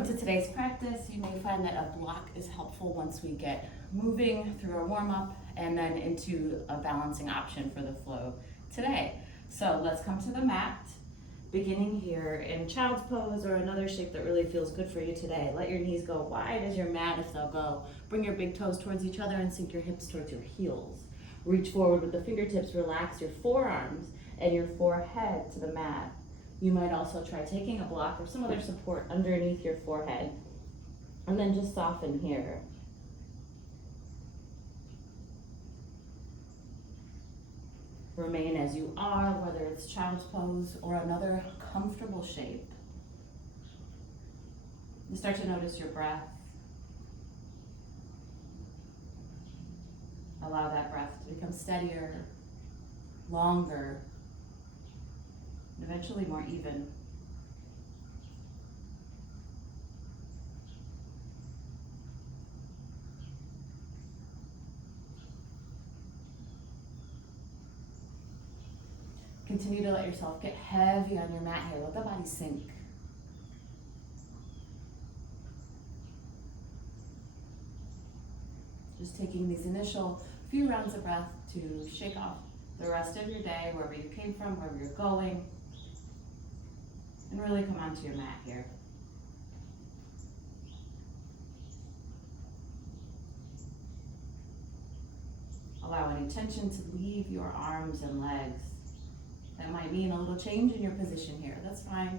Welcome to today's practice. You may find that a block is helpful once we get moving through our warm-up and then into a balancing option for the flow today. So let's come to the mat, beginning here in child's pose or another shape that really feels good for you today. Let your knees go wide as your mat if they'll go. Bring your big toes towards each other and sink your hips towards your heels. Reach forward with the fingertips, relax your forearms and your forehead to the mat. You might also try taking a block or some other support underneath your forehead. And then just soften here. Remain as you are, whether it's child's pose or another comfortable shape. You start to notice your breath. Allow that breath to become steadier, longer, and eventually more even. Continue to let yourself get heavy on your mat here. Let the body sink. Just taking these initial few rounds of breath to shake off the rest of your day, wherever you came from, wherever you're going. And really come onto your mat here. Allow any tension to leave your arms and legs. That might mean a little change in your position here. That's fine.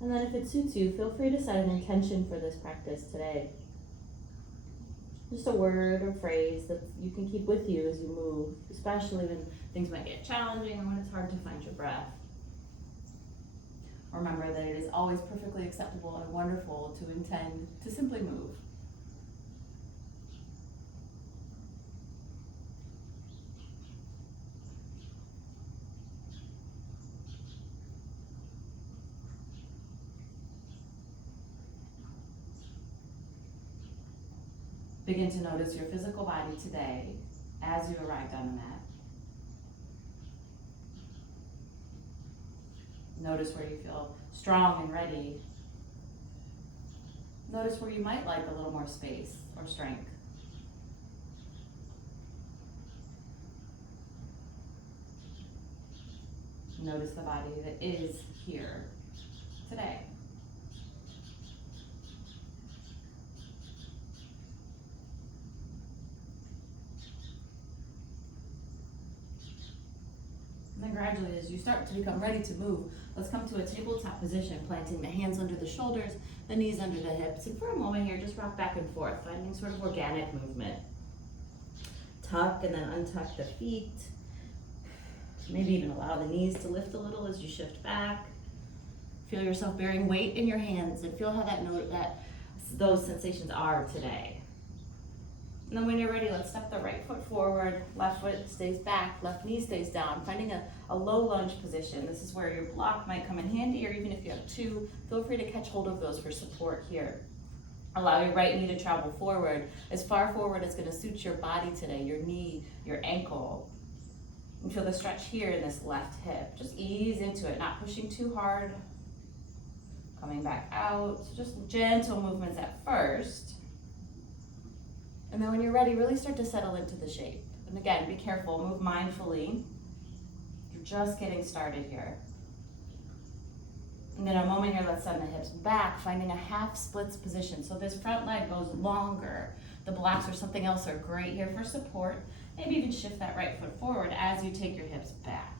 And then if it suits you, feel free to set an intention for this practice today. Just a word or phrase that you can keep with you as you move, especially when things might get challenging or when it's hard to find your breath. Remember that it is always perfectly acceptable and wonderful to intend to simply move. Begin to notice your physical body today as you arrived on the mat. Notice where you feel strong and ready. Notice where you might like a little more space or strength. Notice the body that is here today. And then gradually, as you start to become ready to move, let's come to a tabletop position, planting the hands under the shoulders, the knees under the hips. And for a moment here, just rock back and forth, finding sort of organic movement. Tuck and then untuck the feet. Maybe even allow the knees to lift a little as you shift back. Feel yourself bearing weight in your hands and feel how those sensations are today. And then when you're ready, let's step the right foot forward, left foot stays back, left knee stays down, finding a low lunge position. This is where your block might come in handy, or even if you have two, feel free to catch hold of those for support here. Allow your right knee to travel forward, as far forward as going to suit your body today, your knee, your ankle. And feel the stretch here in this left hip. Just ease into it, not pushing too hard. Coming back out, just gentle movements at first. And then when you're ready, really start to settle into the shape. And again, be careful, move mindfully. You're just getting started here. And in a moment here, let's send the hips back, finding a half splits position. So this front leg goes longer. The blocks or something else are great here for support. Maybe even shift that right foot forward as you take your hips back.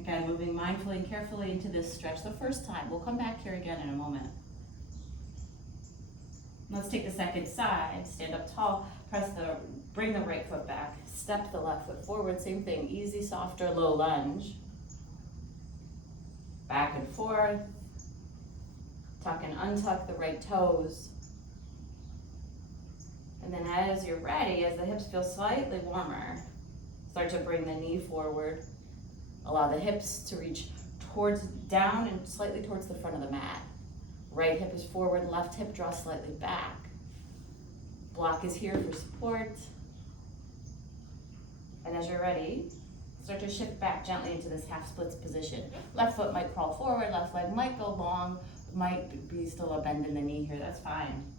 Again, moving mindfully and carefully into this stretch the first time. We'll come back here again in a moment. Let's take the second side. Stand up tall, bring the right foot back, step the left foot forward. Same thing, easy, softer, low lunge. Back and forth. Tuck and untuck the right toes. And then as you're ready, as the hips feel slightly warmer, Start to bring the knee forward. Allow the hips to reach towards down and slightly towards the front of the mat. Right hip is forward, left hip draws slightly back. Block is here for support. And as you're ready, start to shift back gently into this half splits position. Left foot might crawl forward, left leg might go long, might be still a bend in the knee here, that's fine.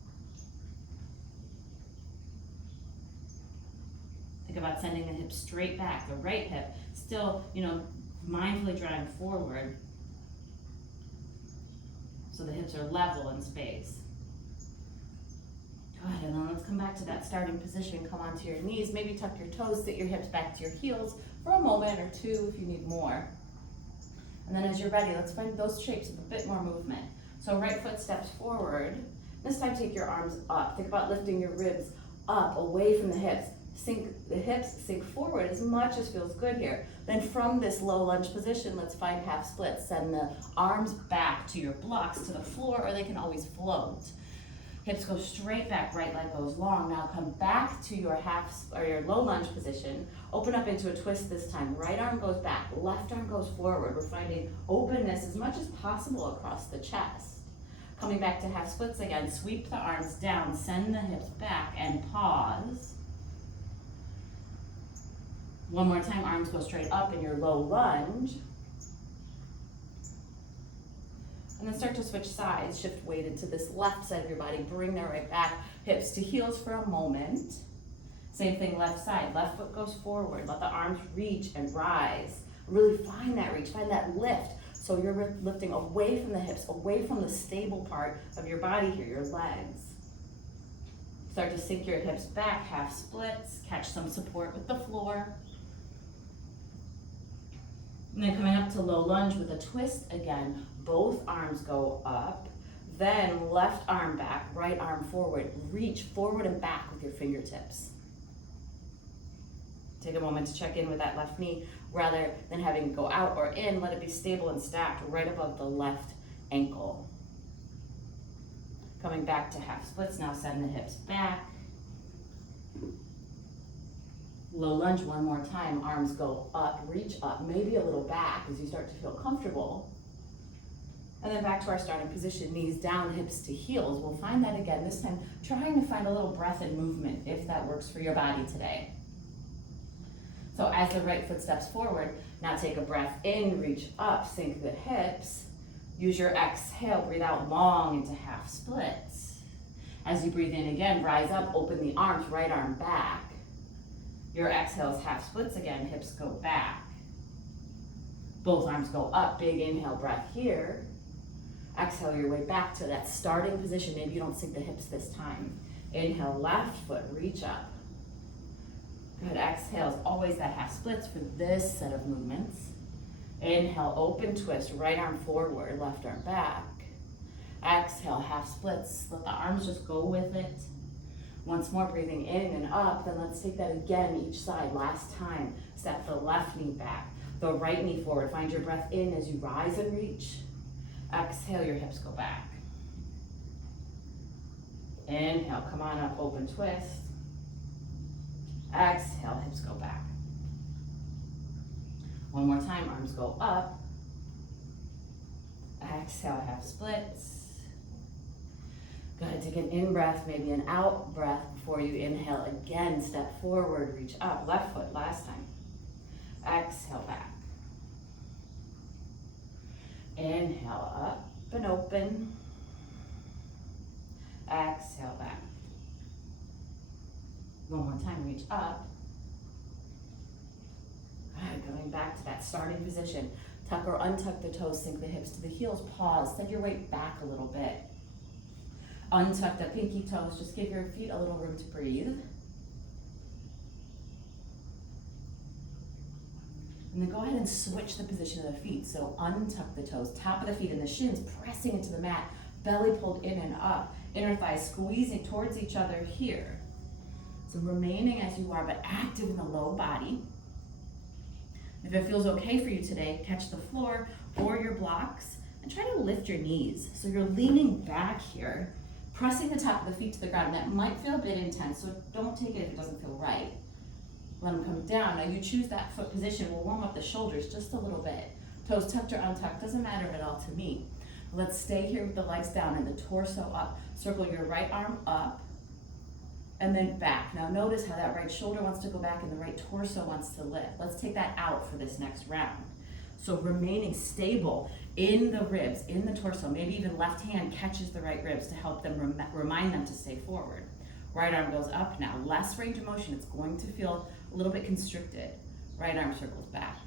Think about sending the hips straight back, the right hip still, mindfully drawing forward so the hips are level in space. Good, and then let's come back to that starting position. Come onto your knees, maybe tuck your toes, sit your hips back to your heels for a moment or two if you need more. And then as you're ready, let's find those shapes with a bit more movement. So right foot steps forward. This time take your arms up. Think about lifting your ribs up, away from the hips. Sink the hips, sink forward as much as feels good here. Then from this low lunge position, let's find half splits. Send the arms back to your blocks, to the floor, or they can always float. Hips go straight back, right leg goes long. Now come back to your your low lunge position. Open up into a twist this time. Right arm goes back, left arm goes forward. We're finding openness as much as possible across the chest. Coming back to half splits again, sweep the arms down, send the hips back and pause. One more time, arms go straight up in your low lunge. And then start to switch sides, shift weight into this left side of your body, bring that right back, hips to heels for a moment. Same thing left side, left foot goes forward, let the arms reach and rise. Really find that reach, find that lift. So you're lifting away from the hips, away from the stable part of your body here, your legs. Start to sink your hips back, half splits, catch some support with the floor. And then coming up to low lunge with a twist again, both arms go up, then left arm back, right arm forward. Reach forward and back with your fingertips. Take a moment to check in with that left knee. Rather than having it go out or in, let it be stable and stacked right above the left ankle. Coming back to half splits, now send the hips back. Low lunge one more time, arms go up, reach up, maybe a little back as you start to feel comfortable. And then back to our starting position, knees down, hips to heels. We'll find that again, this time trying to find a little breath and movement if that works for your body today. So as the right foot steps forward, now take a breath in, reach up, sink the hips. Use your exhale, breathe out long into half splits. As you breathe in again, rise up, open the arms, right arm back. Your exhale is half splits again, hips go back. Both arms go up, big inhale, breath here. Exhale your way back to that starting position. Maybe you don't sink the hips this time. Inhale, left foot, reach up. Good, exhale is always that half splits for this set of movements. Inhale, open twist, right arm forward, left arm back. Exhale, half splits, let the arms just go with it. Once more, breathing in and up, then let's take that again each side. Last time, step the left knee back, the right knee forward. Find your breath in as you rise and reach. Exhale, your hips go back. Inhale, come on up, open twist. Exhale, hips go back. One more time, arms go up. Exhale, half splits. Good, take an in breath, maybe an out breath before you inhale again. Step forward, reach up, left foot, last time. Exhale, back. Inhale, up and open. Exhale, back. One more time, reach up. Good, going back to that starting position. Tuck or untuck the toes, sink the hips to the heels, pause, send your weight back a little bit. Untuck the pinky toes, just give your feet a little room to breathe. And then go ahead and switch the position of the feet. So untuck the toes, top of the feet and the shins pressing into the mat, belly pulled in and up, inner thighs squeezing towards each other here. So remaining as you are, but active in the low body. If it feels okay for you today, catch the floor or your blocks and try to lift your knees. So you're leaning back here, pressing the top of the feet to the ground. That might feel a bit intense, so don't take it if it doesn't feel right. Let them come down. Now you choose that foot position. We'll warm up the shoulders just a little bit. Toes tucked or untucked, doesn't matter at all to me. Let's stay here with the legs down and the torso up. Circle your right arm up and then back. Now notice how that right shoulder wants to go back and the right torso wants to lift. Let's take that out for this next round. So remaining stable in the ribs, in the torso, maybe even left hand catches the right ribs to help them remind them to stay forward. Right arm goes up now, less range of motion. It's going to feel a little bit constricted. Right arm circles back.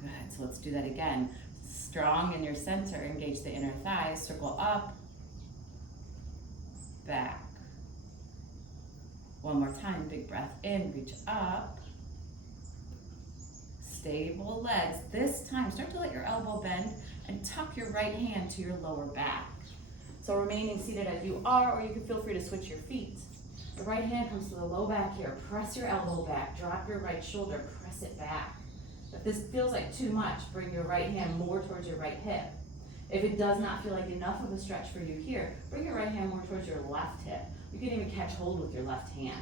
Good, so let's do that again. Strong in your center, engage the inner thighs, circle up, back. One more time, big breath in, reach up. Stable legs. This time, start to let your elbow bend and tuck your right hand to your lower back. So remaining seated as you are, or you can feel free to switch your feet. The right hand comes to the low back here. Press your elbow back, drop your right shoulder, press it back. If this feels like too much, bring your right hand more towards your right hip. If it does not feel like enough of a stretch for you here, bring your right hand more towards your left hip. You can even catch hold with your left hand.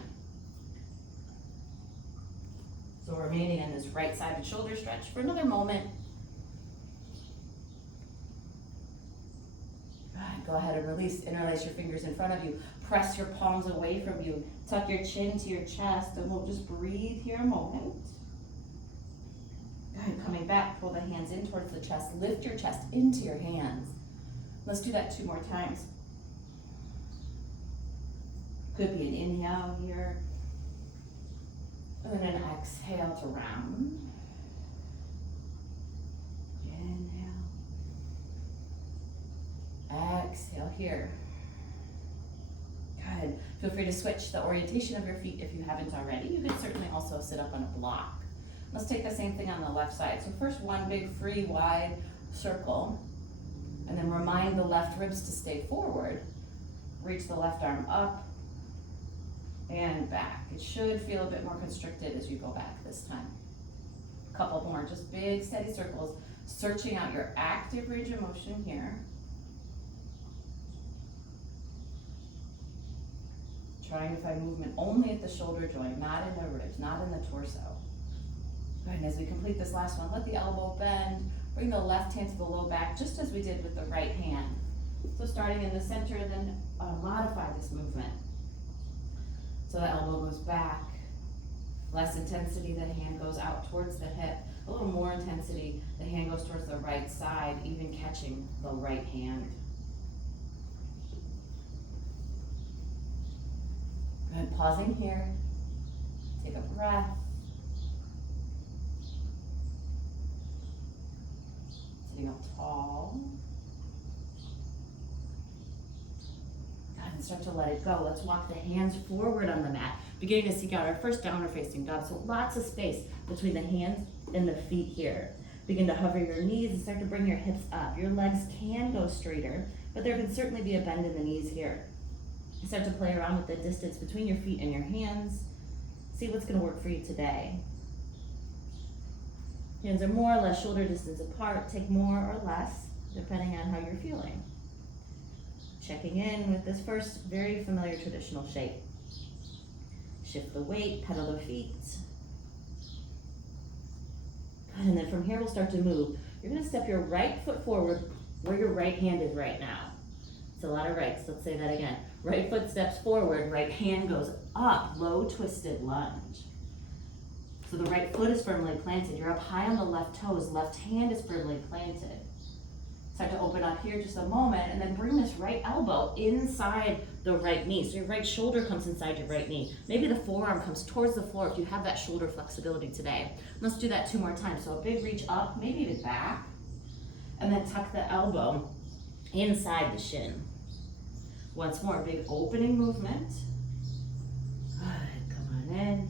So remaining in this right-sided shoulder stretch for another moment. Good. Go ahead and release, interlace your fingers in front of you. Press your palms away from you. Tuck your chin to your chest, and we'll just breathe here a moment. Good. Coming back, pull the hands in towards the chest. Lift your chest into your hands. Let's do that 2 more times. Could be an inhale here. And then an exhale to round. Inhale. Exhale here. Good. Feel free to switch the orientation of your feet if you haven't already. You can certainly also sit up on a block. Let's take the same thing on the left side. So first one big free wide circle. And then remind the left ribs to stay forward. Reach the left arm up. And back. It should feel a bit more constricted as you go back this time. A couple more, just big steady circles, searching out your active range of motion here. Trying to find movement only at the shoulder joint, not in the ribs, not in the torso. Good, and as we complete this last one, let the elbow bend, bring the left hand to the low back, just as we did with the right hand. So starting in the center, then modify this movement. So the elbow goes back, less intensity, the hand goes out towards the hip. A little more intensity, the hand goes towards the right side, even catching the right hand. Good, pausing here, take a breath. Sitting up tall. And start to let it go. Let's walk the hands forward on the mat, beginning to seek out our first downward facing dog. So lots of space between the hands and the feet here. Begin to hover your knees and start to bring your hips up. Your legs can go straighter, but there can certainly be a bend in the knees here. Start to play around with the distance between your feet and your hands. See what's going to work for you today. Hands are more or less shoulder distance apart. Take more or less, depending on how you're feeling. Checking in with this first very familiar traditional shape. Shift the weight, pedal the feet. And then from here we'll start to move. You're going to step your right foot forward where your right hand is right now. It's a lot of rights. Let's say that again. Right foot steps forward, right hand goes up, low twisted lunge. So the right foot is firmly planted. You're up high on the left toes. Left hand is firmly planted. Start to open up here just a moment and then bring this right elbow inside the right knee. So your right shoulder comes inside your right knee. Maybe the forearm comes towards the floor if you have that shoulder flexibility today. Let's do that 2 more times. So a big reach up, maybe even back. And then tuck the elbow inside the shin. Once more, big opening movement. Good, come on in.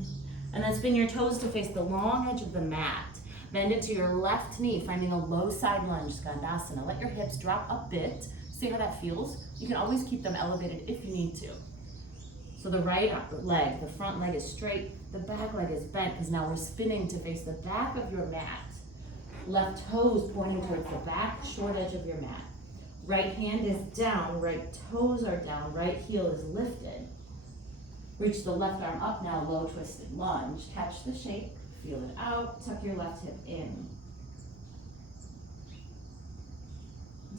And then spin your toes to face the long edge of the mat. Bend into your left knee, finding a low side lunge, Skandasana. Let your hips drop a bit. See how that feels? You can always keep them elevated if you need to. So the right leg, the front leg is straight, the back leg is bent, because now we're spinning to face the back of your mat. Left toes pointing towards the back, short edge of your mat. Right hand is down, right toes are down, right heel is lifted. Reach the left arm up now, low twisted lunge. Catch the shape, feel it out, tuck your left hip in.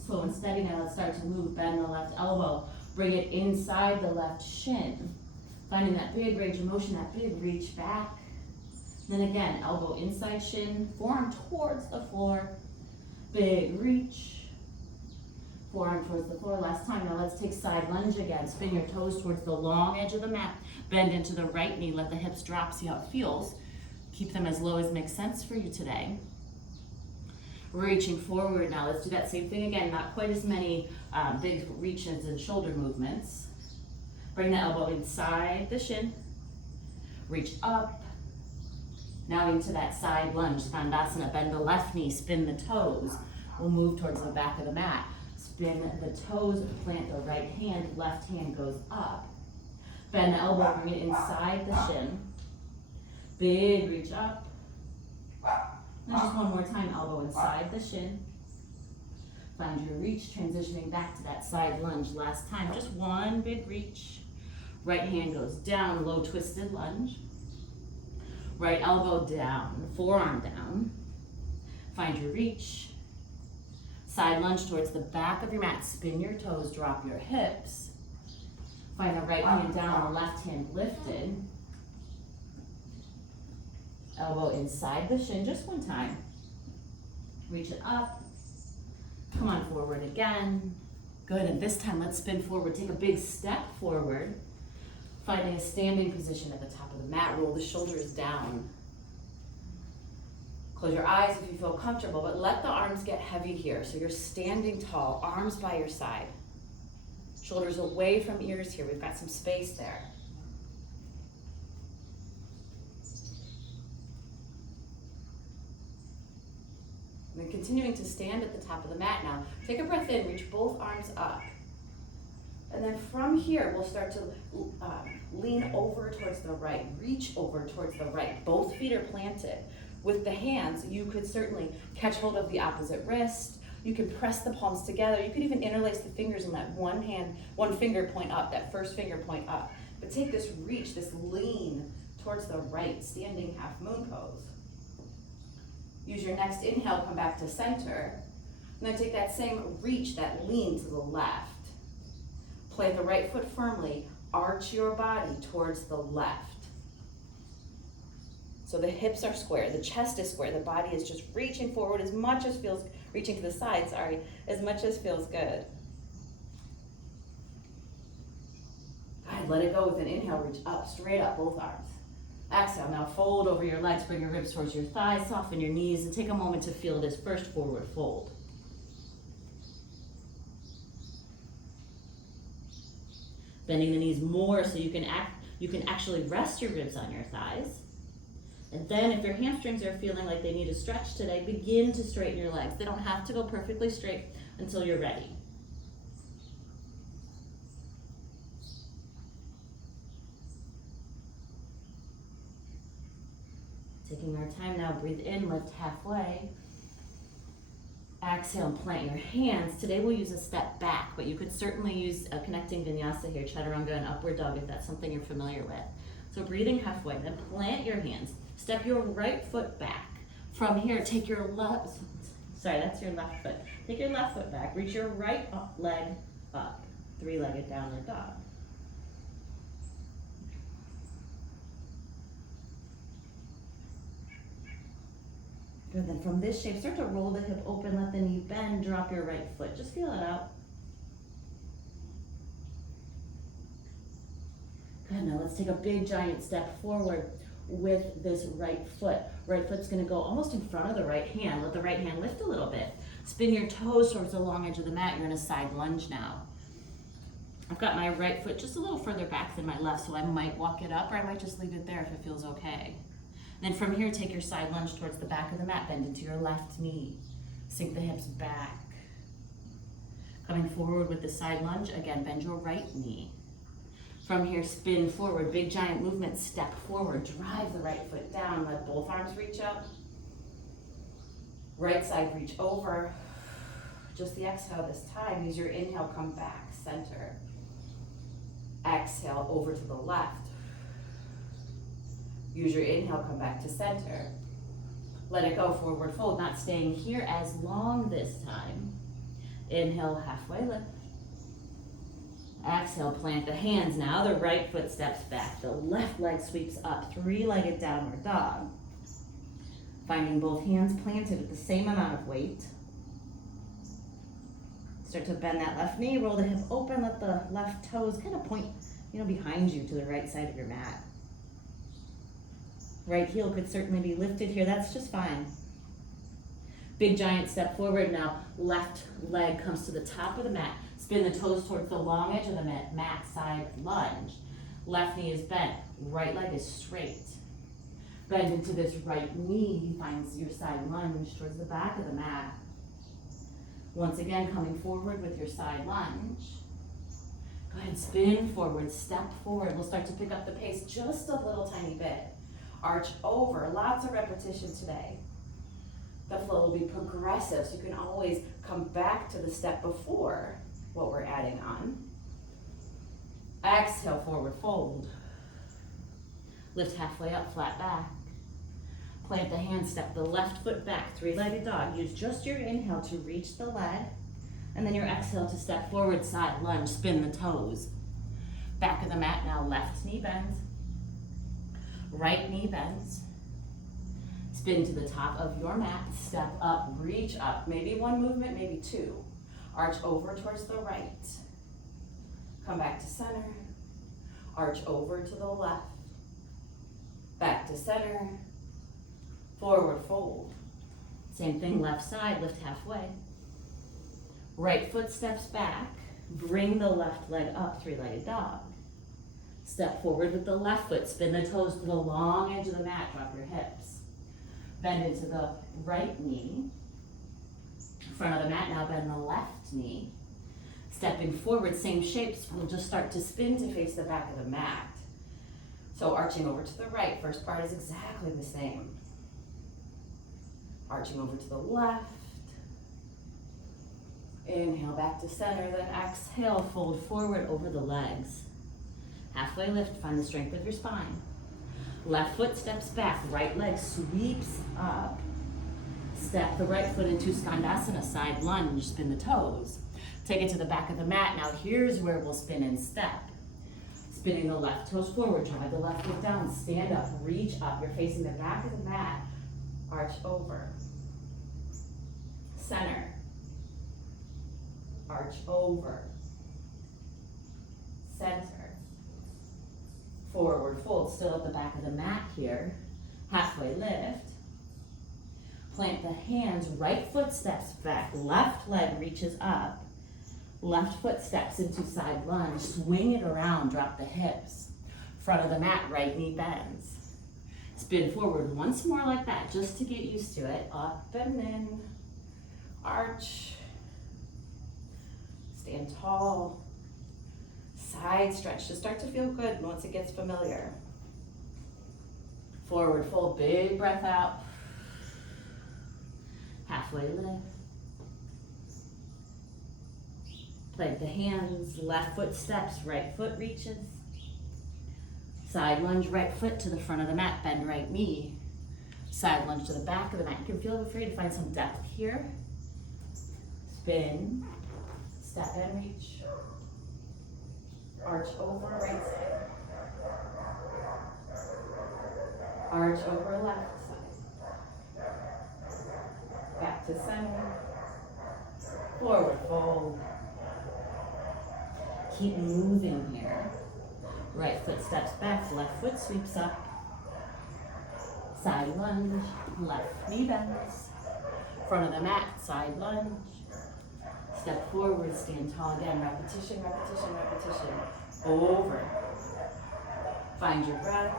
Slow and steady now, let's start to move. Bend the left elbow, bring it inside the left shin. Finding that big range of motion, that big reach back. Then again, elbow inside shin, forearm towards the floor. Big reach. Forearm towards the floor. Last time. Now let's take side lunge again. Spin your toes towards the long edge of the mat. Bend into the right knee. Let the hips drop. See how it feels. Keep them as low as makes sense for you today. Reaching forward now. Let's do that same thing again. Not quite as many big reaches and shoulder movements. Bring the elbow inside the shin. Reach up. Now into that side lunge. Skandasana. Bend the left knee. Spin the toes. We'll move towards the back of the mat. Spin the toes, plant the right hand, left hand goes up. Bend the elbow, bring it inside the shin. Big reach up. And just one more time, elbow inside the shin. Find your reach, transitioning back to that side lunge. Last time, just one big reach. Right hand goes down, low twisted lunge. Right elbow down, forearm down. Find your reach. Side lunge towards the back of your mat. Spin your toes, drop your hips. Find the right hand down, the left hand lifted. Elbow inside the shin, just one time. Reach it up. Come on forward again. Good, and this time let's spin forward. Take a big step forward. Finding a standing position at the top of the mat. Roll the shoulders down. Close your eyes if you feel comfortable, but let the arms get heavy here. So you're standing tall, arms by your side. Shoulders away from ears here. We've got some space there. And then continuing to stand at the top of the mat now. Take a breath in, reach both arms up. And then from here, we'll start to lean over towards the right, reach over towards the right. Both feet are planted. With the hands, you could certainly catch hold of the opposite wrist. You can press the palms together. You could even interlace the fingers and let one finger point up, that first finger point up. But take this reach, this lean towards the right, standing half moon pose. Use your next inhale, come back to center. And then take that same reach, that lean to the left. Plant the right foot firmly, arch your body towards the left. So the hips are square, the chest is square, the body is just reaching forward as much as feels, reaching to the side, as much as feels good. Good, let it go with an inhale, reach up, straight up, both arms. Exhale, now fold over your legs, bring your ribs towards your thighs, soften your knees, and take a moment to feel this first forward fold. Bending the knees more so you can actually rest your ribs on your thighs. And then if your hamstrings are feeling like they need a stretch today, begin to straighten your legs. They don't have to go perfectly straight until you're ready. Taking our time now, breathe in, lift halfway. Exhale and plant your hands. Today we'll use a step back, but you could certainly use a connecting vinyasa here, chaturanga and upward dog if that's something you're familiar with. So breathing halfway, then plant your hands. Step your right foot back. From here, take your left, that's your left foot. Take your left foot back, reach your right leg up. Three-legged downward dog. Good, then from this shape, start to roll the hip open, let the knee bend, drop your right foot. Just feel it out. Good, now let's take a big giant step forward with this right foot. Right foot's gonna go almost in front of the right hand. Let the right hand lift a little bit. Spin your toes towards the long edge of the mat. You're in a side lunge now. I've got my right foot just a little further back than my left, so I might walk it up or I might just leave it there if it feels okay. And then from here, take your side lunge towards the back of the mat. Bend into your left knee. Sink the hips back. Coming forward with the side lunge, again, bend your right knee. From here, spin forward, big giant movement, step forward, drive the right foot down, let both arms reach up. Right side reach over. Just the exhale this time. Use your inhale, come back, center. Exhale over to the left. Use your inhale, come back to center. Let it go, forward fold, not staying here as long this time. Inhale, halfway lift. Exhale, plant the hands now. The right foot steps back. The left leg sweeps up, three-legged downward dog. Finding both hands planted with the same amount of weight. Start to bend that left knee, roll the hip open, let the left toes kind of point, behind you to the right side of your mat. Right heel could certainly be lifted here, that's just fine. Big giant step forward now, left leg comes to the top of the mat. Spin the toes towards the long edge of the mat, side lunge. Left knee is bent, right leg is straight. Bend into this right knee, finds your side lunge towards the back of the mat. Once again, coming forward with your side lunge. Go ahead, spin forward, step forward. We'll start to pick up the pace just a little tiny bit. Arch over, lots of repetition today. The flow will be progressive, so you can always come back to the step before what we're adding on. Exhale, forward fold. Lift halfway up, flat back. Plant the hand, step the left foot back, three-legged dog. Use just your inhale to reach the leg, and then your exhale to step forward, side lunge, spin the toes. Back of the mat now, left knee bends, right knee bends. Spin to the top of your mat, step up, reach up. Maybe one movement, maybe two. Arch over towards the right. Come back to center. Arch over to the left. Back to center. Forward fold. Same thing, left side, lift halfway. Right foot steps back. Bring the left leg up, three-legged dog. Step forward with the left foot. Spin the toes to the long edge of the mat. Drop your hips. Bend into the right knee. Front of the mat, now bend the left knee. Stepping forward, same shapes. We'll just start to spin to face the back of the mat. So arching over to the right. First part is exactly the same. Arching over to the left. Inhale back to center, then exhale, fold forward over the legs. Halfway lift, find the strength of your spine. Left foot steps back, right leg sweeps up. Step the right foot into Skandasana, side lunge, spin the toes. Take it to the back of the mat. Now here's where we'll spin and step. Spinning the left toes forward, drive the left foot down, stand up, reach up. You're facing the back of the mat. Arch over. Center. Arch over. Center. Forward fold, still at the back of the mat here. Halfway lift. Plant the hands, right foot steps back, left leg reaches up. Left foot steps into side lunge, swing it around, drop the hips. Front of the mat, right knee bends. Spin forward once more like that, just to get used to it. Up and in, arch. Stand tall. Side stretch to start to feel good once it gets familiar. Forward fold, big breath out. Halfway lift. Plant the hands, left foot steps, right foot reaches. Side lunge, right foot to the front of the mat, bend right knee. Side lunge to the back of the mat. You can feel free to find some depth here. Spin, step and reach. Arch over right side. Arch over left side. Back to center. Forward fold. Keep moving here. Right foot steps back, left foot sweeps up. Side lunge, left knee bends. Front of the mat, side lunge. Step forward, stand tall again. Repetition, repetition, repetition. Over. Find your breath.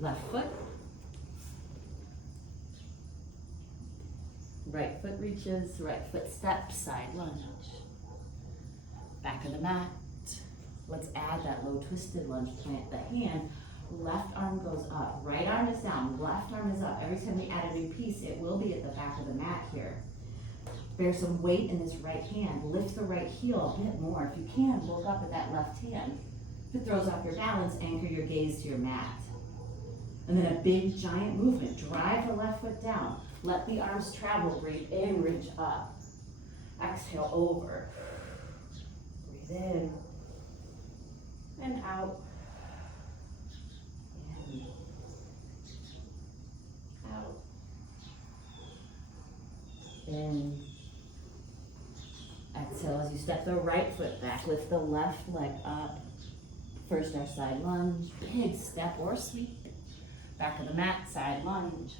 Left foot. Right foot reaches, right foot steps, side lunge. Back of the mat. Let's add that low twisted lunge. Plant the hand. Left arm goes up. Right arm is down. Left arm is up. Every time we add a new piece, it will be at the back of the mat here. Bear some weight in this right hand. Lift the right heel a bit more. If you can, look up at that left hand. If it throws off your balance, anchor your gaze to your mat. And then a big giant movement. Drive the left foot down. Let the arms travel. Breathe in, reach up. Exhale over. Breathe in and out. In, out. In. Exhale as you step the right foot back. Lift the left leg up. First our side lunge. Big step or sweep. Back of the mat, side lunge.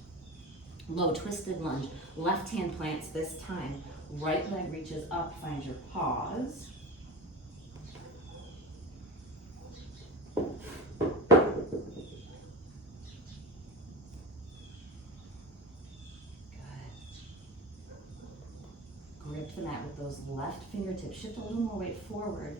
Low twisted lunge. Left hand plants this time. Right leg reaches up, find your pause. Grip the mat with those left fingertips. Shift a little more weight forward.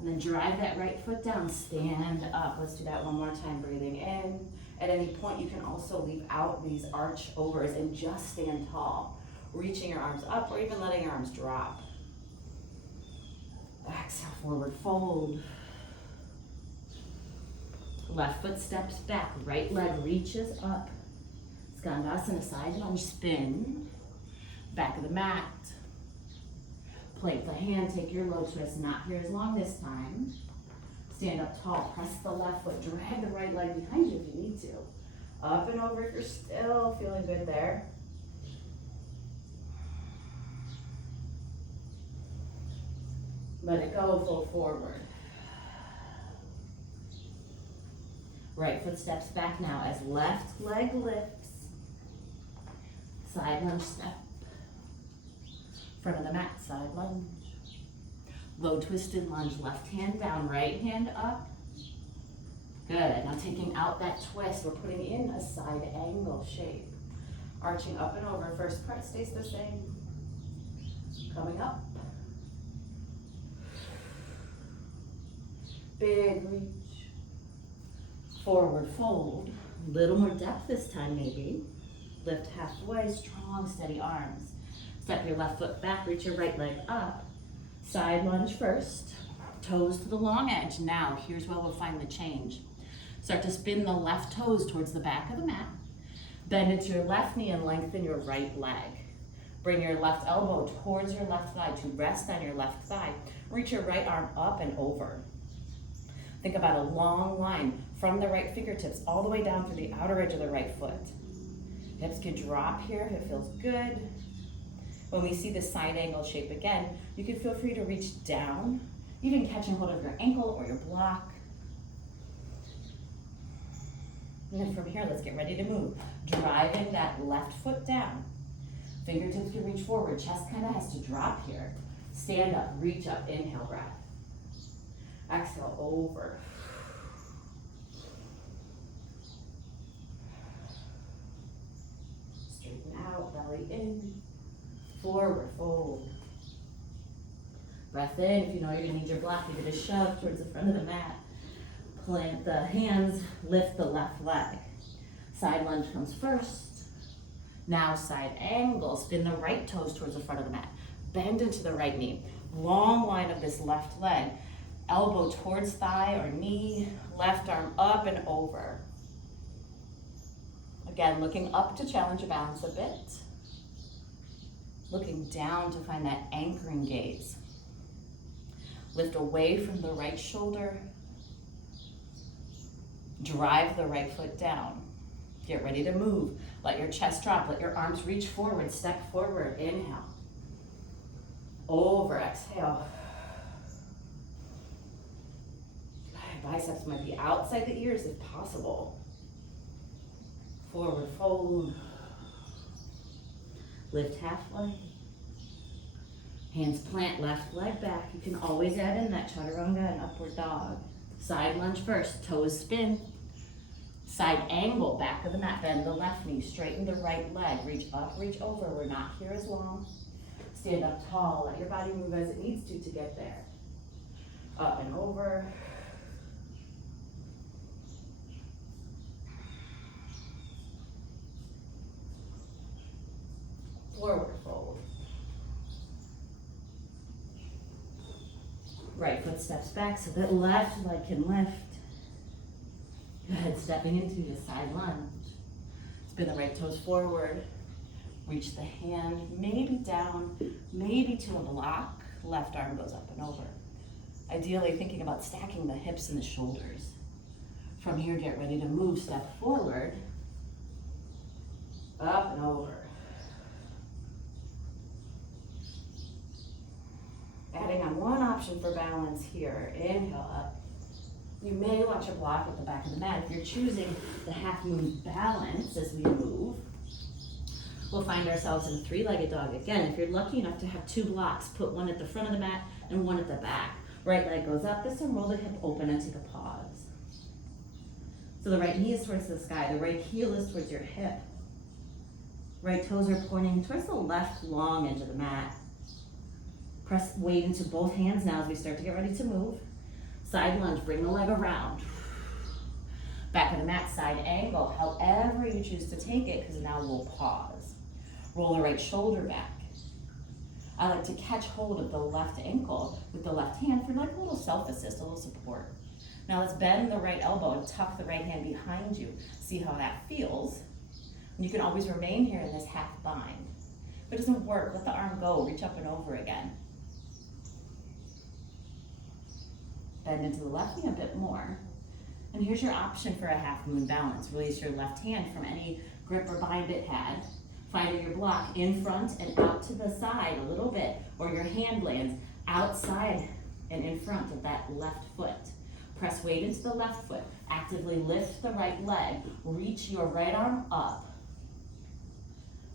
And then drive that right foot down. Stand up. Let's do that one more time. Breathing in. At any point, you can also leave out these arch overs and just stand tall. Reaching your arms up or even letting your arms drop. Exhale, forward fold. Left foot steps back. Right leg reaches up. Skandasana, side lunge, spin. Back of the mat. Plank the hand, take your low twist, not here as long this time. Stand up tall, press the left foot, drag the right leg behind you if you need to. Up and over if you're still feeling good there. Let it go, fold forward. Right foot steps back now as left leg lifts. Side lunge step. Front of the mat, side lunge. Low twisted lunge, left hand down, right hand up. Good, now taking out that twist, we're putting in a side angle shape. Arching up and over, first part stays the same. Coming up. Big reach. Forward fold. Little more depth this time maybe. Lift halfway, strong, steady arms. Step your left foot back, reach your right leg up. Side lunge first. Toes to the long edge. Now, here's where we'll find the change. Start to spin the left toes towards the back of the mat. Bend into your left knee and lengthen your right leg. Bring your left elbow towards your left thigh to rest on your left thigh. Reach your right arm up and over. Think about a long line from the right fingertips all the way down through the outer edge of the right foot. Hips can drop here if it feels good. When we see the side angle shape again, you can feel free to reach down, even catching hold of your ankle or your block. And then from here, let's get ready to move. Driving that left foot down. Fingertips can reach forward, chest kind of has to drop here. Stand up, reach up, inhale, breath. Exhale, over. Straighten out, belly in. Forward fold. Breath in. If you know you're gonna need your block, you're gonna shove towards the front of the mat. Plant the hands, lift the left leg. Side lunge comes first. Now side angle, spin the right toes towards the front of the mat. Bend into the right knee. Long line of this left leg. Elbow towards thigh or knee, left arm up and over. Again, looking up to challenge your balance a bit. Looking down to find that anchoring gaze. Lift away from the right shoulder. Drive the right foot down. Get ready to move. Let your chest drop. Let your arms reach forward. Step forward. Inhale. Over. Exhale. Biceps might be outside the ears if possible. Forward fold. Lift halfway. Hands plant, left leg back. You can always add in that chaturanga and upward dog. Side lunge first, toes spin. Side angle, back of the mat, bend the left knee, straighten the right leg, reach up, reach over. We're not here as long. Stand up tall, let your body move as it needs to get there. Up and over. Forward fold. Right foot steps back so that left leg can lift. Good, stepping into your side lunge. Spin the right toes forward. Reach the hand, maybe down, maybe to a block. Left arm goes up and over. Ideally thinking about stacking the hips and the shoulders. From here, get ready to move, step forward, up and over. Adding on one option for balance here, inhale up. You may want your block at the back of the mat. If you're choosing the half moon balance as we move, we'll find ourselves in a three-legged dog again. If you're lucky enough to have two blocks, put one at the front of the mat and one at the back. Right leg goes up, this time roll the hip open and take a pause. So the right knee is towards the sky, the right heel is towards your hip. Right toes are pointing towards the left long edge of the mat. Press weight into both hands now as we start to get ready to move. Side lunge, bring the leg around. Back of the mat, side angle, however you choose to take it, because now we'll pause. Roll the right shoulder back. I like to catch hold of the left ankle with the left hand for like a little self-assist, a little support. Now let's bend the right elbow and tuck the right hand behind you. See how that feels. And you can always remain here in this half bind. If it doesn't work, let the arm go, reach up and over again. Bend into the left knee a bit more. And here's your option for a half moon balance. Release your left hand from any grip or bind it had. Finding your block in front and out to the side a little bit, or your hand lands outside and in front of that left foot. Press weight into the left foot. Actively lift the right leg. Reach your right arm up.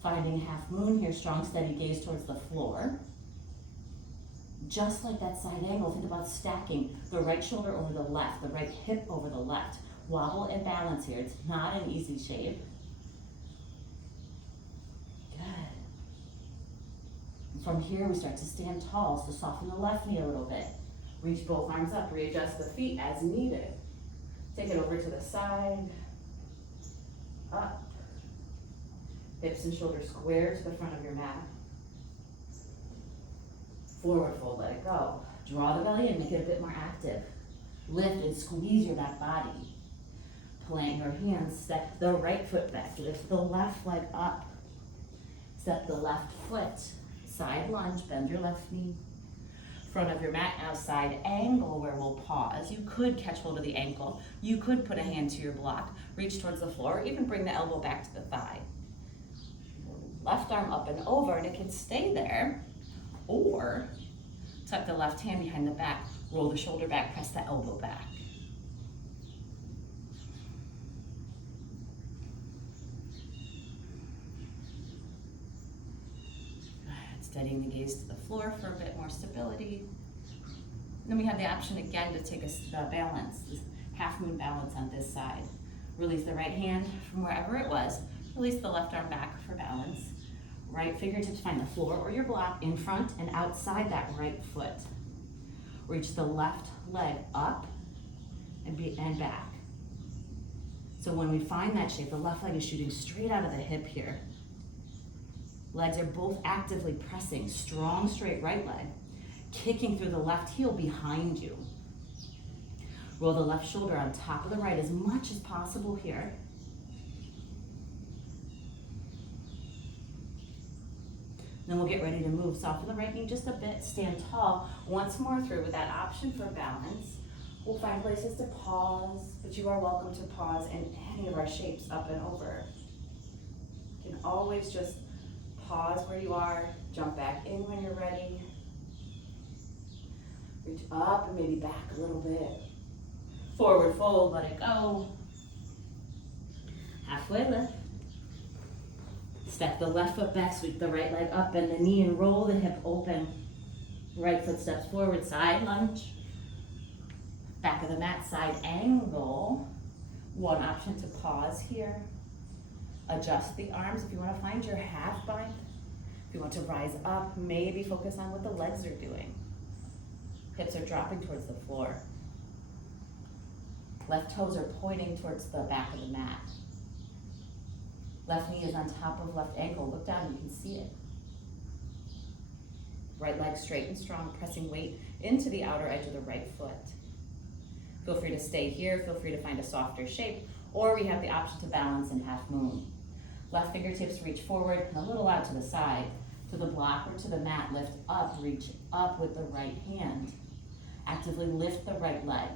Finding half moon here, strong steady gaze towards the floor. Just like that side angle, think about stacking the right shoulder over the left, the right hip over the left. Wobble and balance here. It's not an easy shape. Good. From here, we start to stand tall, so soften the left knee a little bit. Reach both arms up, readjust the feet as needed. Take it over to the side, up. Hips and shoulders square to the front of your mat. Forward fold, let it go. Draw the belly in, make it a bit more active. Lift and squeeze your back body. Plant your hands, step the right foot back, lift the left leg up. Step the left foot, side lunge, bend your left knee. Front of your mat now, side angle where we'll pause. You could catch hold of the ankle. You could put a hand to your block, reach towards the floor, or even bring the elbow back to the thigh. Left arm up and over, and it can stay there. Or tuck the left hand behind the back, roll the shoulder back, press the elbow back. Steadying the gaze to the floor for a bit more stability. Then we have the option again to take the balance, this half moon balance on this side. Release the right hand from wherever it was. Release the left arm back for balance. Right fingertips find the floor or your block in front and outside that right foot. Reach the left leg up and back. So when we find that shape, the left leg is shooting straight out of the hip here. Legs are both actively pressing, strong straight right leg, kicking through the left heel behind you. Roll the left shoulder on top of the right as much as possible here. Then we'll get ready to move. Soften the right knee just a bit, stand tall. Once more through with that option for balance. We'll find places to pause, but you are welcome to pause in any of our shapes up and over. You can always just pause where you are, jump back in when you're ready. Reach up and maybe back a little bit. Forward fold, let it go. Halfway lift. Step the left foot back, sweep the right leg up, bend the knee and roll the hip open. Right foot steps forward, side lunge. Back of the mat, side angle. One option to pause here. Adjust the arms if you want to find your half bind. If you want to rise up, maybe focus on what the legs are doing. Hips are dropping towards the floor. Left toes are pointing towards the back of the mat. Left knee is on top of left ankle. Look down, you can see it. Right leg straight and strong, pressing weight into the outer edge of the right foot. Feel free to stay here, feel free to find a softer shape, or we have the option to balance in half moon. Left fingertips reach forward and a little out to the side. To the block or to the mat, lift up, reach up with the right hand. Actively lift the right leg.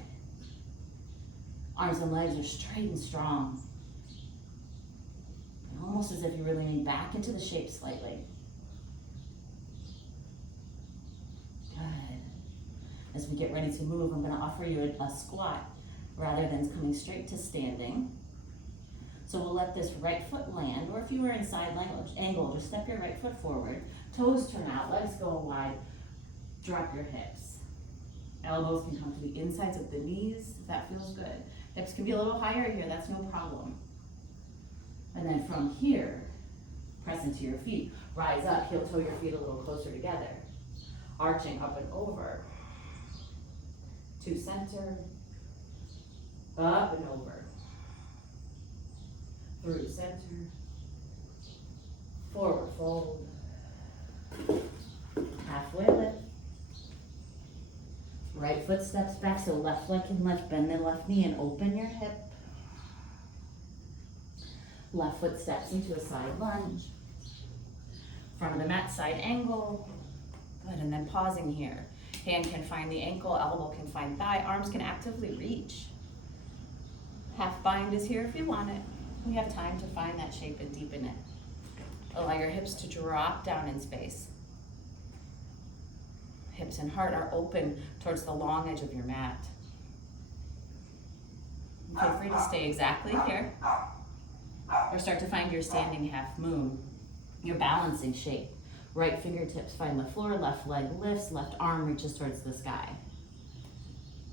Arms and legs are straight and strong. Almost as if you're really leaning back into the shape slightly. Good. As we get ready to move, I'm going to offer you a squat rather than coming straight to standing. So we'll let this right foot land, or if you were in side angle, just step your right foot forward. Toes turn out, legs go wide. Drop your hips. Elbows can come to the insides of the knees, if that feels good. Hips can be a little higher here, that's no problem. And then from here, press into your feet. Rise up, heel toe your feet a little closer together. Arching up and over. To center. Up and over. Through center. Forward fold. Halfway lift. Right foot steps back, so left leg can lift. Bend the left knee and open your hip. Left foot steps into a side lunge. Front of the mat, side angle. Good, and then pausing here. Hand can find the ankle, elbow can find thigh, arms can actively reach. Half bind is here if you want it. We have time to find that shape and deepen it. Allow your hips to drop down in space. Hips and heart are open towards the long edge of your mat. Feel free to stay exactly here, or start to find your standing half moon, your balancing shape. Right fingertips find the floor, left leg lifts, left arm reaches towards the sky.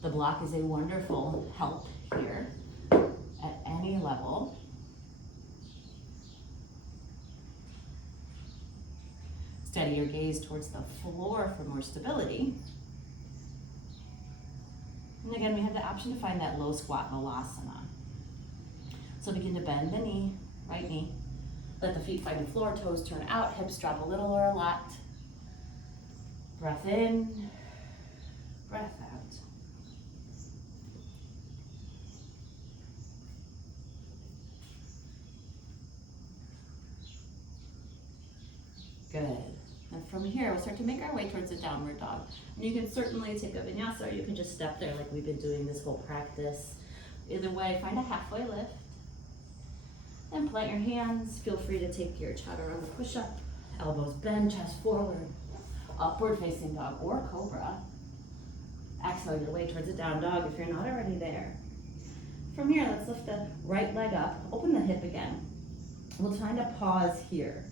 The block is a wonderful help here at any level. Steady your gaze towards the floor for more stability. And again, we have the option to find that low squat balasana. So begin to bend the knee, right knee. Let the feet find the floor, toes turn out, hips drop a little or a lot. Breath in, breath out. Good. And from here, we'll start to make our way towards a downward dog. And you can certainly take a vinyasa, or you can just step there like we've been doing this whole practice. Either way, find a halfway lift. And plant your hands. Feel free to take your chaturanga push-up. Elbows bend, chest forward. Upward facing dog or cobra. Exhale your way towards a down dog if you're not already there. From here, let's lift the right leg up. Open the hip again. We'll find a pause here.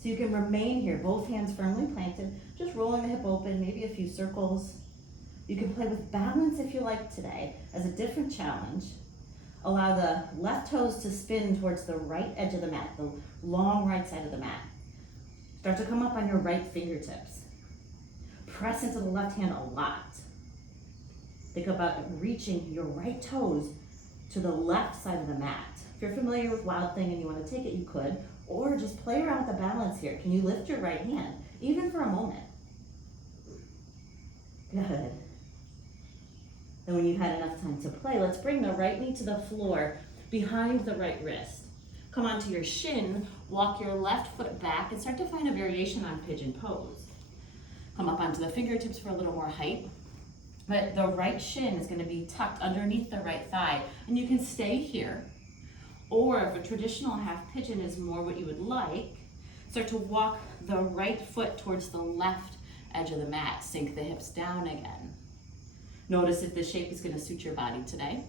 So you can remain here, both hands firmly planted, just rolling the hip open, maybe a few circles. You can play with balance if you like today as a different challenge. Allow the left toes to spin towards the right edge of the mat, the long right side of the mat. Start to come up on your right fingertips. Press into the left hand a lot. Think about reaching your right toes to the left side of the mat. If you're familiar with Wild Thing and you want to take it, you could. Or just play around with the balance here. Can you lift your right hand, even for a moment? Good. And when you've had enough time to play, let's bring the right knee to the floor behind the right wrist. Come onto your shin, walk your left foot back, and start to find a variation on pigeon pose. Come up onto the fingertips for a little more height. But the right shin is going to be tucked underneath the right thigh, and you can stay here. Or if a traditional half pigeon is more what you would like, start to walk the right foot towards the left edge of the mat. Sink the hips down again. Notice if this shape is going to suit your body today.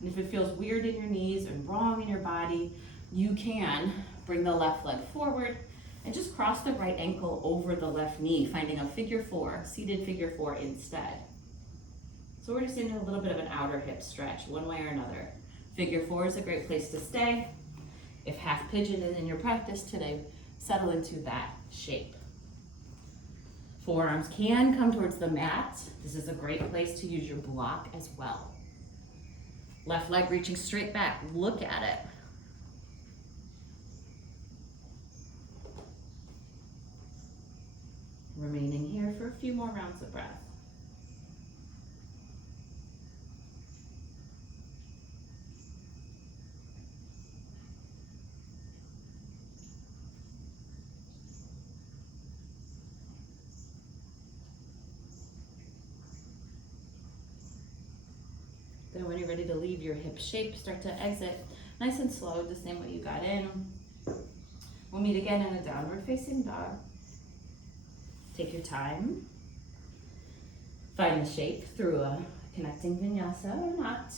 And if it feels weird in your knees and wrong in your body, you can bring the left leg forward and just cross the right ankle over the left knee, finding a figure four, seated figure four instead. So we're just into a little bit of an outer hip stretch, one way or another. Figure four is a great place to stay. If half pigeon is in your practice today, settle into that shape. Forearms can come towards the mat. This is a great place to use your block as well. Left leg reaching straight back. Look at it. Remain few more rounds of breath. Then when you're ready to leave your hip shape, start to exit nice and slow, the same way you got in. We'll meet again in a downward facing dog. Take your time. Find the shape through a connecting vinyasa or not.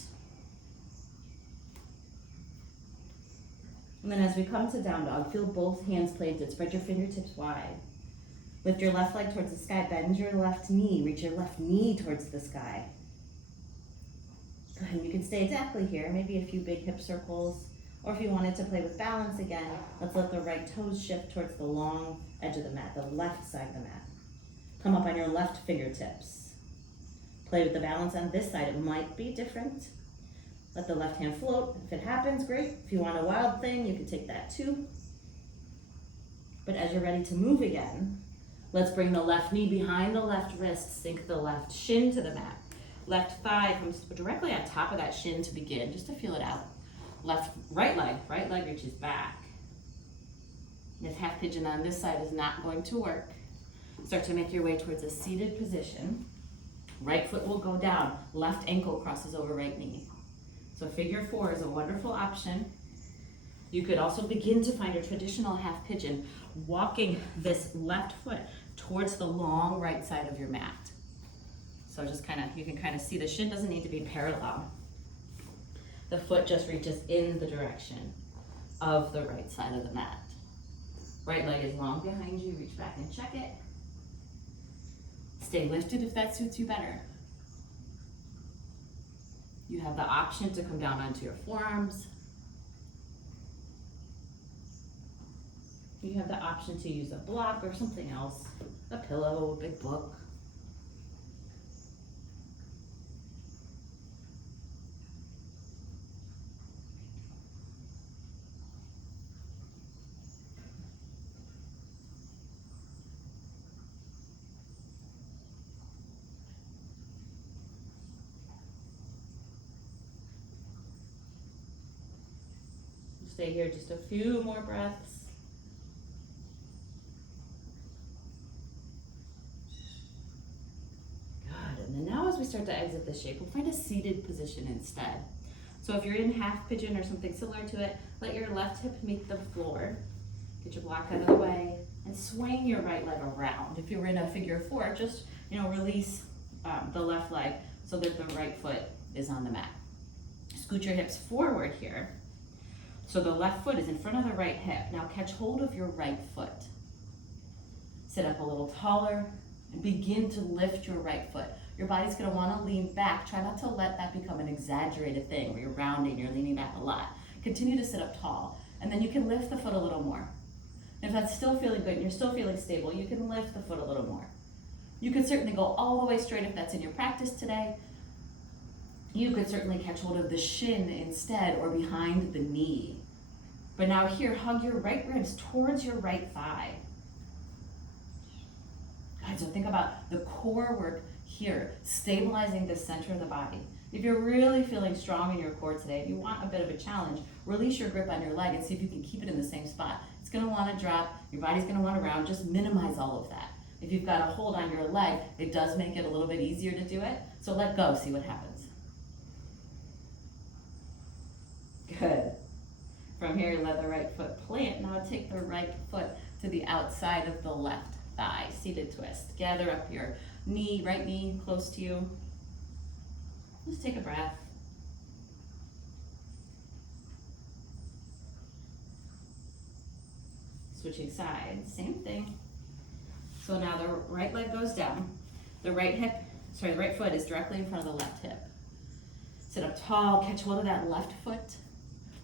And then as we come to down dog, feel both hands planted. Spread your fingertips wide. Lift your left leg towards the sky. Bend your left knee. Reach your left knee towards the sky. Go ahead, you can stay exactly here. Maybe a few big hip circles. Or if you wanted to play with balance again, let's let the right toes shift towards the long edge of the mat, the left side of the mat. Come up on your left fingertips. Play with the balance on this side. It might be different. Let the left hand float. If it happens, great. If you want a wild thing, you can take that too. But as you're ready to move again, let's bring the left knee behind the left wrist. Sink the left shin to the mat. Left thigh comes directly on top of that shin to begin, just to feel it out. Right leg reaches back. If half pigeon on this side is not going to work, start to make your way towards a seated position. Right foot will go down. Left ankle crosses over right knee. So figure 4 is a wonderful option. You could also begin to find your traditional half pigeon, walking this left foot towards the long right side of your mat. So just you can kind of see the shin doesn't need to be parallel. The foot just reaches in the direction of the right side of the mat. Right leg is long behind you, reach back and check it. Stay lifted if that suits you better. You have the option to come down onto your forearms. You have the option to use a block or something else, a pillow, a big book. Stay here just a few more breaths. Good, and then now as we start to exit the shape, we'll find a seated position instead. So if you're in half pigeon or something similar to it, let your left hip meet the floor. Get your block out of the way and swing your right leg around. If you're in a figure 4, just release the left leg so that the right foot is on the mat. Scoot your hips forward here. So the left foot is in front of the right hip. Now catch hold of your right foot. Sit up a little taller and begin to lift your right foot. Your body's gonna wanna lean back. Try not to let that become an exaggerated thing where you're rounding, you're leaning back a lot. Continue to sit up tall. And then you can lift the foot a little more. And if that's still feeling good and you're still feeling stable, you can lift the foot a little more. You could certainly go all the way straight if that's in your practice today. You could certainly catch hold of the shin instead or behind the knee. But now here, hug your right ribs towards your right thigh. Good, so think about the core work here, stabilizing the center of the body. If you're really feeling strong in your core today, if you want a bit of a challenge, release your grip on your leg and see if you can keep it in the same spot. It's gonna wanna drop, your body's gonna wanna round, just minimize all of that. If you've got a hold on your leg, it does make it a little bit easier to do it, so let go, see what happens. Good. From here, let the right foot plant. Now take the right foot to the outside of the left thigh. Seated twist. Gather up your knee, right knee close to you. Just take a breath. Switching sides, same thing. So now the right leg goes down. The right foot is directly in front of the left hip. Sit up tall, catch hold of that left foot.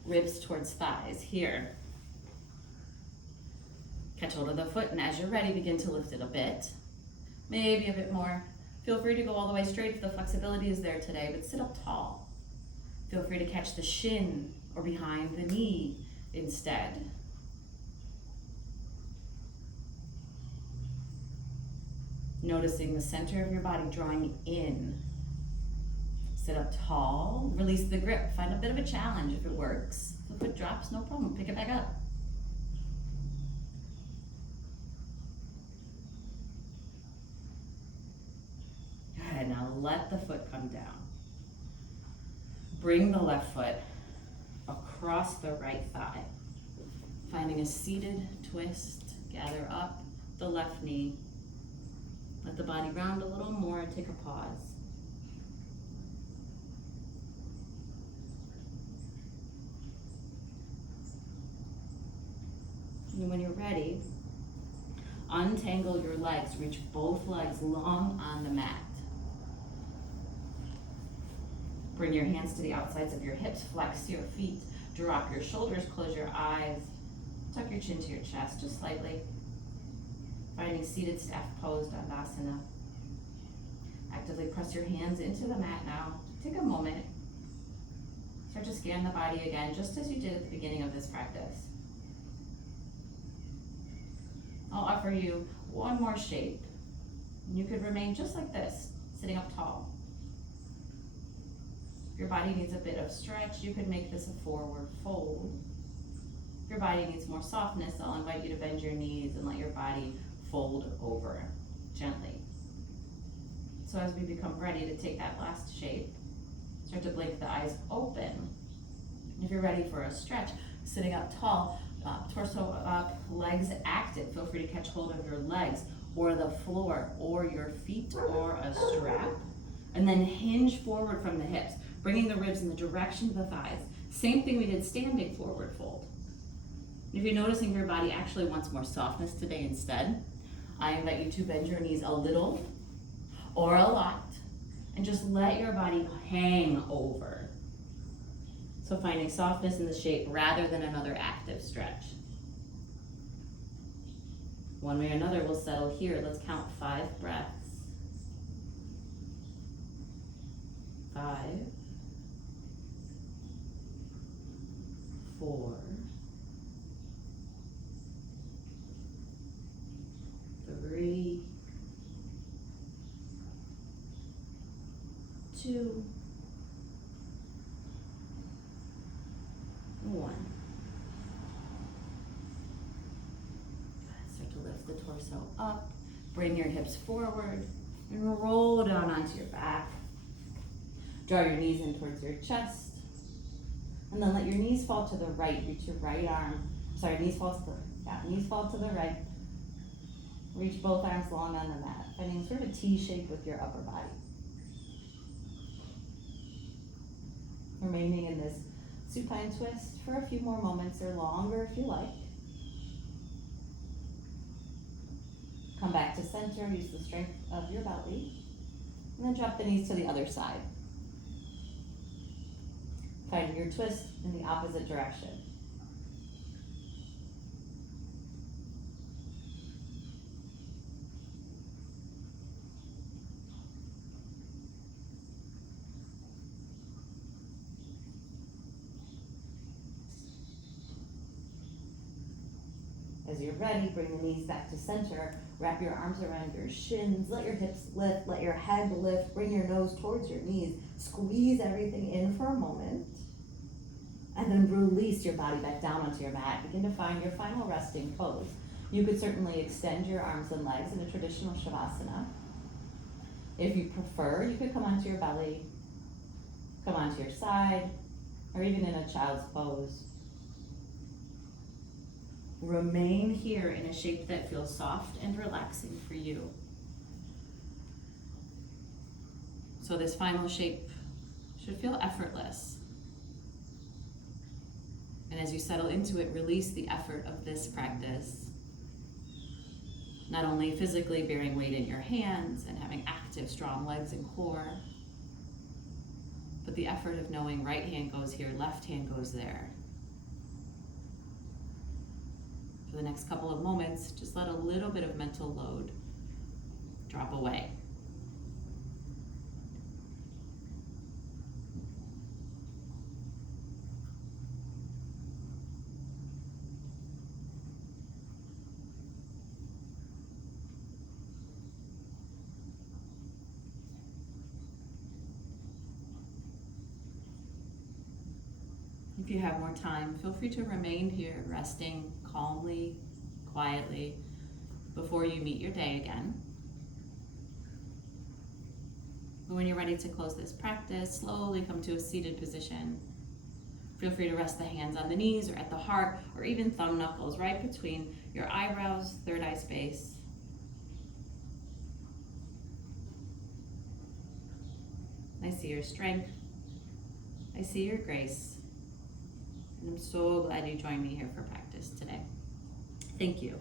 Ribs towards thighs here. Catch hold of the foot, and as you're ready, begin to lift it a bit. Maybe a bit more. Feel free to go all the way straight if the flexibility is there today, but sit up tall. Feel free to catch the shin or behind the knee instead. Noticing the center of your body drawing in. Sit up tall, release the grip. Find a bit of a challenge if it works. If the foot drops, no problem, pick it back up. Good, now let the foot come down. Bring the left foot across the right thigh. Finding a seated twist, gather up the left knee. Let the body round a little more, take a pause. And when you're ready, untangle your legs, reach both legs long on the mat. Bring your hands to the outsides of your hips, flex your feet, drop your shoulders, close your eyes, tuck your chin to your chest just slightly. Finding seated staff pose, Dandasana. Actively press your hands into the mat now. Take a moment. Start to scan the body again, just as you did at the beginning of this practice. I'll offer you one more shape. You could remain just like this, sitting up tall. If your body needs a bit of stretch, you could make this a forward fold. If your body needs more softness, I'll invite you to bend your knees and let your body fold over gently. So as we become ready to take that last shape, start to blink the eyes open. If you're ready for a stretch, sitting up tall, torso up, legs active. Feel free to catch hold of your legs or the floor or your feet or a strap. And then hinge forward from the hips, bringing the ribs in the direction of the thighs. Same thing we did standing forward fold. If you're noticing your body actually wants more softness today instead, I invite you to bend your knees a little or a lot and just let your body hang over. So finding softness in the shape rather than another active stretch. One way or another, we'll settle here. Let's count 5 breaths. 5, 4, 3, 2, 1. Start to lift the torso up, bring your hips forward, and roll down onto your back. Draw your knees in towards your chest, and then let your knees fall to the right. Reach your right arm. Knees fall to the right. Reach both arms long on the mat, finding sort of a T shape with your upper body. Remaining in this supine twist for a few more moments or longer if you like. Come back to center, use the strength of your belly, and then drop the knees to the other side. Find your twist in the opposite direction. As you're ready, bring the knees back to center. Wrap your arms around your shins. Let your hips lift. Let your head lift. Bring your nose towards your knees. Squeeze everything in for a moment. And then release your body back down onto your mat. Begin to find your final resting pose. You could certainly extend your arms and legs in a traditional Shavasana. If you prefer, you could come onto your belly, come onto your side, or even in a child's pose. Remain here in a shape that feels soft and relaxing for you. So this final shape should feel effortless. And as you settle into it, release the effort of this practice. Not only physically bearing weight in your hands and having active, strong legs and core, but the effort of knowing right hand goes here, left hand goes there. For the next couple of moments, just let a little bit of mental load drop away. If you have more time, feel free to remain here, resting calmly, quietly, before you meet your day again. But when you're ready to close this practice, slowly come to a seated position. Feel free to rest the hands on the knees or at the heart, or even thumb knuckles right between your eyebrows, third eye space. I see your strength. I see your grace. And I'm so glad you joined me here for practice today. Thank you.